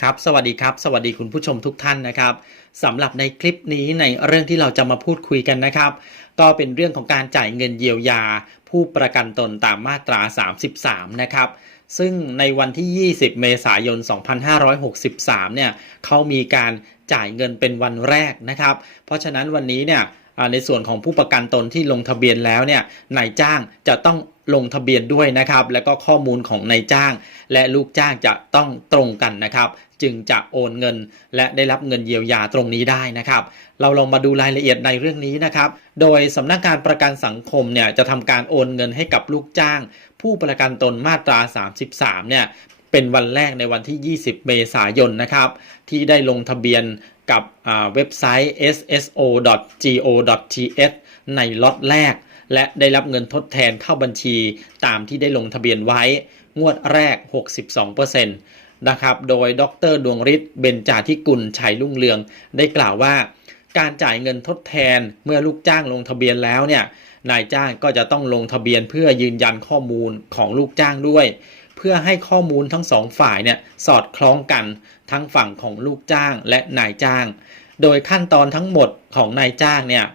ครับสวัสดีครับ สวัสดีคุณผู้ชมทุกท่านนะครับสำหรับในคลิปนี้ในเรื่องที่เราจะมาพูดคุยกันนะครับ ก็เป็นเรื่องของการจ่ายเงินเยียวยา ผู้ประกันตนตามมาตรา 33 นะครับ ซึ่งในวันที่ 20 เมษายน 2563 เนี่ยเขามีการจ่ายเงินเป็นวันแรกนะครับ เพราะฉะนั้นวันนี้เนี่ยในส่วนของผู้ประกันตนที่ลงทะเบียนแล้วเนี่ยนายจ้างจะต้องลงทะเบียนด้วยนะครับ แล้วก็ข้อมูลของนายจ้าง และลูกจ้างจะต้องตรงกันนะครับ จึงจะโอนเงิน และได้รับเงินเยียวยาตรงนี้ได้นะครับ เราลองมาดูรายละเอียดในเรื่องนี้นะครับ โดยสำนักงานประกันสังคมเนี่ยจะทำการโอนเงินให้กับลูกจ้าง ผู้ประกันตนมาตรา 33เนี่ยเป็นวันแรกในวันที่ 20 เมษายนนะครับ ที่ได้ลงทะเบียน กับเว็บไซต์ sso.go.th ในล็อตแรก และได้รับเงินทดแทนเข้าบัญชีตามที่ได้ลงทะเบียนไว้ งวดแรก 62%นะครับ โดยดรดวงฤทธิ์เบญจาธิกุลชัยรุ่งเรือง ได้กล่าวว่า การจ่ายเงินทดแทนเมื่อลูกจ้างลงทะเบียนแล้วเนี่ยนายจ้างก็จะต้องลงทะเบียนเพื่อยืนยันข้อมูลของลูกจ้างด้วย เพื่อให้ข้อมูลทั้งสองฝ่ายเนี่ยสอดคล้องกันทั้งฝั่งของลูกจ้างและนายจ้าง โดยขั้นตอนทั้งหมดของนายจ้างเนี่ย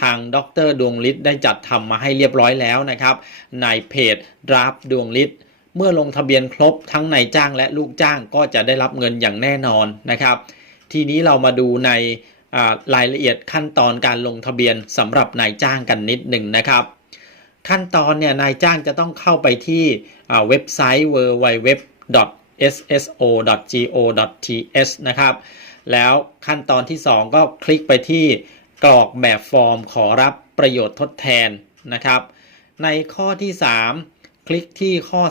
ทางดรดวงฤทธิ์ได้จัดทำมาให้เรียบร้อยแล้วนะครับ ในเพจดราฟดวงฤทธิ์เมื่อลงทะเบียนครบทั้งนายจ้างและลูกจ้างก็จะได้รับเงินอย่างแน่นอนนะครับ ทีนี้เรามาดูในรายละเอียดขั้นตอนการลงทะเบียนสำหรับนายจ้างกันนิดหนึ่งนะครับ ขั้นตอนเนี่ยนายจ้างจะต้องเข้าไปที่ เว็บไซต์ www.sso.go.th นะครับ แล้วขั้นตอนที่ 2 ก็คลิกไปที่กรอกแบบฟอร์มขอรับประโยชน์ทดแทนนะครับ ในข้อที่ 3 คลิกที่ข้อ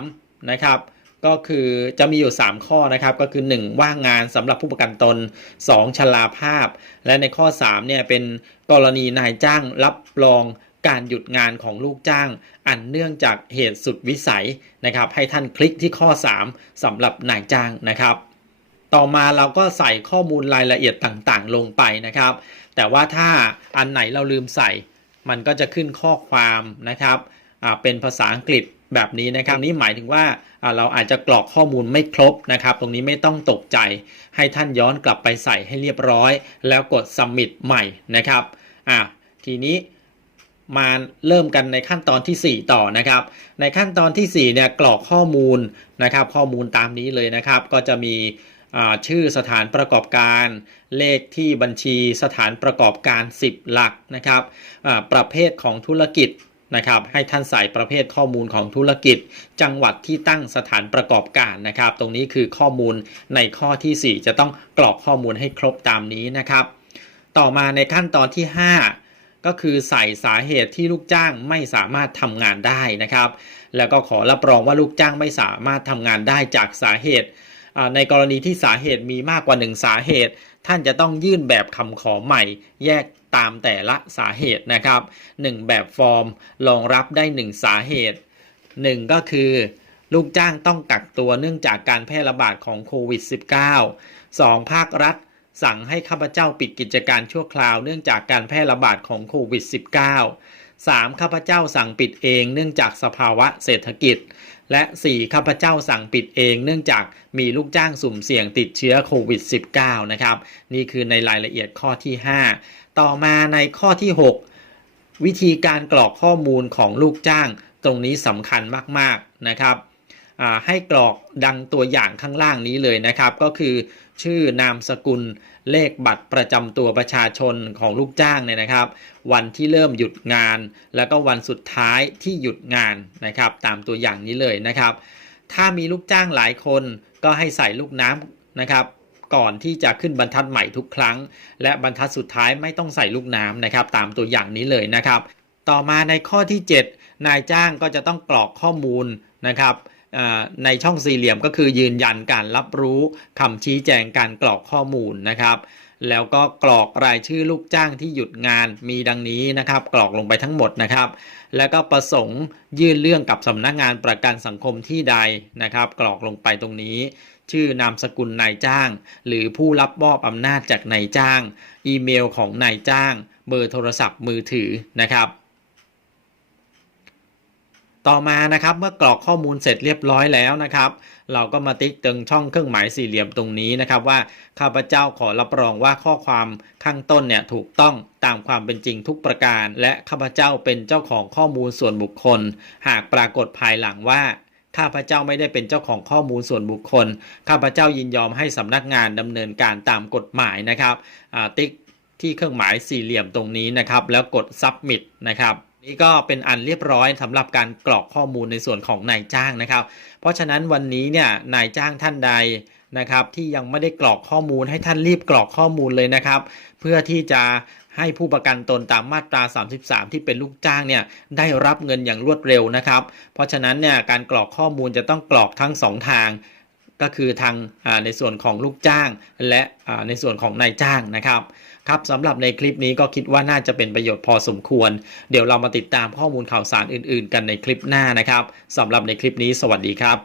3 นะครับก็คือจะมีอยู่ 3 ข้อนะครับ ก็คือ 1 ว่างงานสำหรับผู้ประกันตน 2 ชราภาพ และในข้อ3เนี่ยเป็นกรณีนายจ้างรับรอง การหยุดงานของลูกจ้าง อันเนื่องจากเหตุสุดวิสัยนะครับให้ท่านคลิกที่ข้อ 3สำหรับนายจ้างนะครับ ต่อมาเราก็ใส่ข้อมูลรายละเอียดต่างๆ ลงไปนะครับ แต่ว่าถ้าอันไหนเราลืมใส่ มันก็จะขึ้นข้อความนะครับเป็นภาษาอังกฤษแบบนี้นะครับนี่หมายถึงว่าอ่าเราอาจจะกรอกข้อมูลไม่ครบนะครับ ตรงนี้ไม่ต้องตกใจ ให้ท่านย้อนกลับไปใส่ให้เรียบร้อย แล้วกด submit ใหม่นะครับอ่าทีนี้ มาเริ่มกันในขั้นตอนที่ 4 ต่อนะครับ ในขั้นตอนที่ 4 เนี่ยกรอกข้อมูลนะครับ ข้อมูลตามนี้เลยนะครับ ก็จะมีชื่อสถานประกอบการ เลขที่บัญชีสถานประกอบการ 10 หลักนะครับประเภทของธุรกิจนะครับให้ท่านใส่ประเภทข้อมูลของธุรกิจ จังหวัดที่ตั้งสถานประกอบการนะครับ ตรงนี้คือข้อมูลในข้อที่ 4 จะต้องกรอกข้อมูลให้ครบตามนี้นะครับ ต่อมาในขั้นตอนที่ 5 ก็คือใส่สาเหตุที่ลูกจ้างไม่สามารถทำงานได้นะครับ แล้วก็ขอรับรองว่าลูกจ้างไม่สามารถทำงานได้จากสาเหตุ ในกรณีที่สาเหตุมีมากกว่า 1 สาเหตุ ท่านจะต้องยื่นแบบคำขอใหม่ แยกตามแต่ละสาเหตุนะครับ 1 แบบฟอร์มรองรับได้ 1 สาเหตุ 1 ก็คือ ลูกจ้างต้องกักตัวเนื่องจากการแพร่ระบาดของโควิด -19 2 ภาครัฐ สั่งให้ข้าพเจ้าปิดกิจการชั่วคราวเนื่องจากการแพร่ระบาดของโควิด -19 3. ข้าพเจ้าสั่งปิดเองเนื่องจากสภาวะเศรษฐกิจ และ 4. ข้าพเจ้าสั่งปิดเองเนื่องจากมีลูกจ้างสุ่มเสี่ยงติดเชื้อโควิด -19 นะครับ นี่คือในรายละเอียดข้อที่ 5 ต่อมาในข้อที่ 6 วิธีการกรอกข้อมูลของลูกจ้าง ตรงนี้สำคัญมาก ๆ นะครับ ให้กรอกดังตัวอย่างข้างล่างนี้เลยนะครับ ก็คือชื่อนามสกุลเลขบัตรประจำตัวประชาชนของลูกจ้างเนี่ยนะครับ วันที่เริ่มหยุดงาน แล้วก็วันสุดท้ายที่หยุดงานนะครับ ตามตัวอย่างนี้เลยนะครับ ถ้ามีลูกจ้างหลายคนก็ให้ใส่ลูกน้ำนะครับก่อนที่จะขึ้นบรรทัดใหม่ทุกครั้ง และบรรทัดสุดท้ายไม่ต้องใส่ลูกน้ำนะครับ ตามตัวอย่างนี้เลยนะครับ ต่อมาในข้อที่ 7 นายจ้างก็จะต้องกรอกข้อมูลนะครับ ในช่องสี่เหลี่ยมก็คือยืนยันการรับรู้คำชี้แจงการกรอกข้อมูลนะครับแล้วก็กรอกรายชื่อลูกจ้างที่หยุดงานมีดังนี้นะครับ กรอกลงไปทั้งหมดนะครับ แล้วก็ประสงค์ยื่นเรื่องกับสำนักงานประกันสังคมที่ใดนะครับ กรอกลงไปตรงนี้ ชื่อนามสกุลนายจ้าง หรือผู้รับมอบอำนาจจากนายจ้าง อีเมลของนายจ้าง เบอร์โทรศัพท์มือถือนะครับ ต่อมานะครับเมื่อกรอกข้อมูลเสร็จเรียบร้อยแล้วนะครับ เราก็มาติ๊กตรงช่องเครื่องหมายสี่เหลี่ยมตรงนี้นะครับ ว่าข้าพเจ้าขอรับรองว่าข้อความข้างต้นเนี่ยถูกต้องตามความเป็นจริงทุกประการ และข้าพเจ้าเป็นเจ้าของข้อมูลส่วนบุคคล หากปรากฏภายหลังว่าข้าพเจ้าไม่ได้เป็นเจ้าของข้อมูลส่วนบุคคล ข้าพเจ้ายินยอมให้สำนักงานดำเนินการตามกฎหมายนะครับติ๊กที่เครื่องหมายสี่เหลี่ยมตรงนี้นะครับ แล้วกด submit นะครับ นี่ก็เป็นอันเรียบร้อยสำหรับการกรอกข้อมูลในส่วนของนายจ้างนะครับ เพราะฉะนั้นวันนี้เนี่ยนายจ้างท่านใดนะครับ ที่ยังไม่ได้กรอกข้อมูลให้ท่านรีบกรอกข้อมูลเลยนะครับ เพื่อที่จะให้ผู้ประกันตนตามมาตรา 33 ที่เป็นลูกจ้างเนี่ยได้รับเงินอย่างรวดเร็วนะครับ เพราะฉะนั้นเนี่ยการกรอกข้อมูลจะต้องกรอกทั้งสองทาง ก็คือทางในส่วนของลูกจ้าง และในส่วนของนายจ้างนะครับครับสำหรับในคลิปนี้ก็คิดว่าน่าจะเป็นประโยชน์พอสมควร เดี๋ยวเรามาติดตามข้อมูลข่าวสารอื่น ๆ กันในคลิปหน้านะครับสำหรับในคลิปนี้สวัสดีครับ